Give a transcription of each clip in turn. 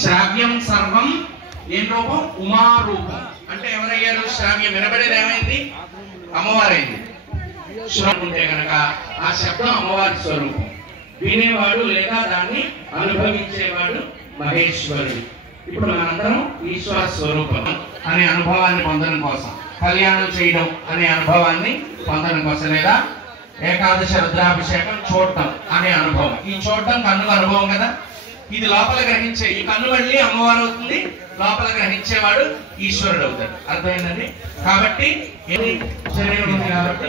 శ్రావ్యం సర్వం ఏం రూపం? ఉమా రూపం. అంటే ఎవరయ్యారు? శ్రావ్యం వినబడేది ఏమైంది? అమ్మవారైంది. శ్రవణం ఉంటే కనుక ఆ శబ్దం అమ్మవారి స్వరూపం. వినేవాడు లేదా దాన్ని అనుభవించేవాడు మహేశ్వరుడు. ఇప్పుడు మనందరం ఈశ్వర స్వరూపం అనే అనుభవాన్ని పొందడం కోసం, కళ్యాణం చేయడం అనే అనుభవాన్ని పొందడం కోసం, లేదా ఏకాదశి రుద్రాభిషేకం చూడటం అనే అనుభవం. ఈ చూడటం కన్నుల అనుభవం కదా. ఇది లోపల గ్రహించే, ఈ కన్ను మళ్ళీ అమ్మవారు అవుతుంది, లోపల గ్రహించేవాడు ఈశ్వరుడు అవుతాడు. అర్థమైందండి? కాబట్టి శరీరం ఉంది కాబట్టి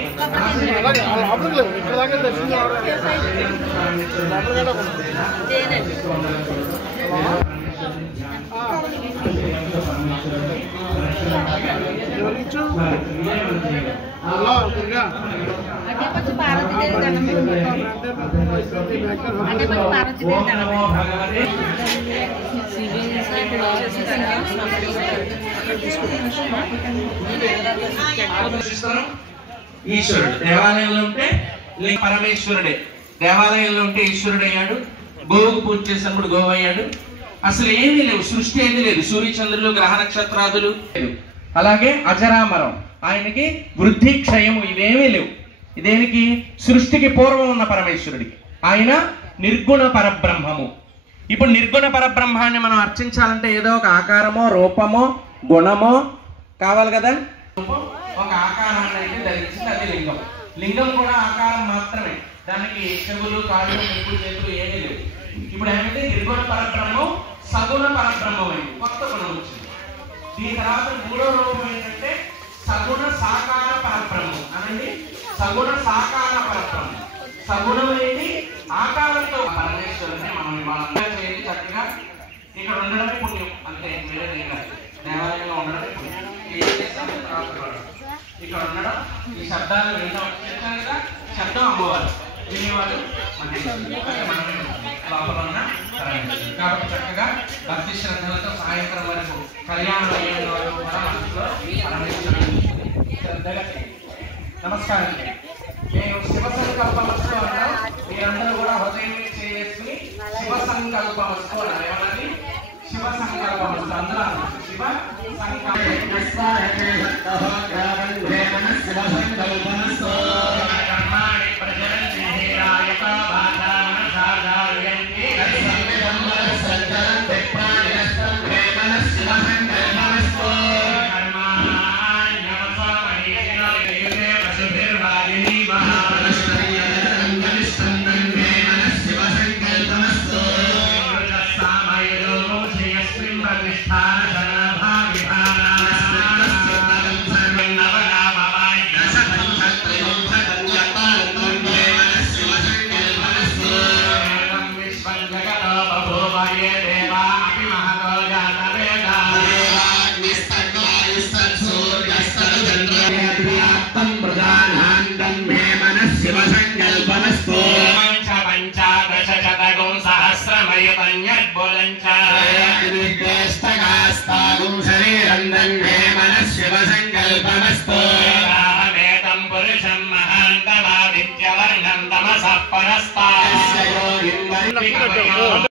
ఈశ్వరుడు దేవాలయంలో ఉంటే పరమేశ్వరుడే, దేవాలయంలో ఉంటే ఈశ్వరుడు అయ్యాడు. గోవుకు పూజ చేసినప్పుడు గోవు అయ్యాడు. అసలు ఏమీ లేవు, సృష్టి ఏది లేదు, సూర్యచంద్రులు గ్రహ నక్షత్రాదులు లేదు. అలాగే అజరామరం, ఆయనకి వృద్ధి క్షయము ఇవేమీ లేవు. ఇదేనికి? సృష్టికి పూర్వం ఉన్న పరమేశ్వరుడికి. ఆయన నిర్గుణ పరబ్రహ్మము. ఇప్పుడు నిర్గుణ పరబ్రహ్మాన్ని మనం అర్చించాలంటే ఏదో ఒక ఆకారమో రూపమో గుణమో కావాలి కదా. ఒక ఆకారాన్ని అయితే ధరించింది, అది లింగం. లింగం కూడా ఆకారం మాత్రమే, దానికి చెవులు కాళ్ళు ముక్కు చేతులు ఏమీ లేవు. ఇప్పుడు ఏమైతే నిర్గుణ పరబ్రహ్మం సగుణ పరబ్రహ్మం అయింది, కొత్త గుణం వచ్చింది. దీని తర్వాత మూడో రూపం ఏంటంటే సగుణ సాకార పరబ్రహ్మం అనండి. సగుణ సాకార పరబ్రహ్మం. సగుణం అనేది ఆకారంతో పరమేశ్వరుని మనం ఇవాళ చేయాలి. చక్కగా ఇక్కడ ఉండడమే పుణ్యం, అంతే, వేరే దేవాలయంలో ఉండడమే పుణ్యం. ఏం చేస్తామో తర్వాత ఇక్కడ ఉండడం, ఈ శబ్దాలు వినడం, శబ్దం అమ్మవారు, వినేవాడు లోపల ఉన్న పరమేశ్వరుడు. కాబట్టి చక్కగా భక్తి శ్రద్ధలతో సాయంత్రం వరకు కళ్యాణం అయ్యే వరకు కూడా మనసులో పరమేశ్వరుడు శ్రద్ధగా నమస్కారం. నేను శివ సంకల్పమస్తు అన్నా, మీరందరూ కూడా హృదయం చేసుకుని శివ సంకల్పమస్తు అన్నారు. ఏమన్నది? శివ సంకల్పమస్తు. అందరూ శివ సంకల్పమస్తు. పురుషం మహాంతమాదిత్యవర్ణం తమసః పరస్తా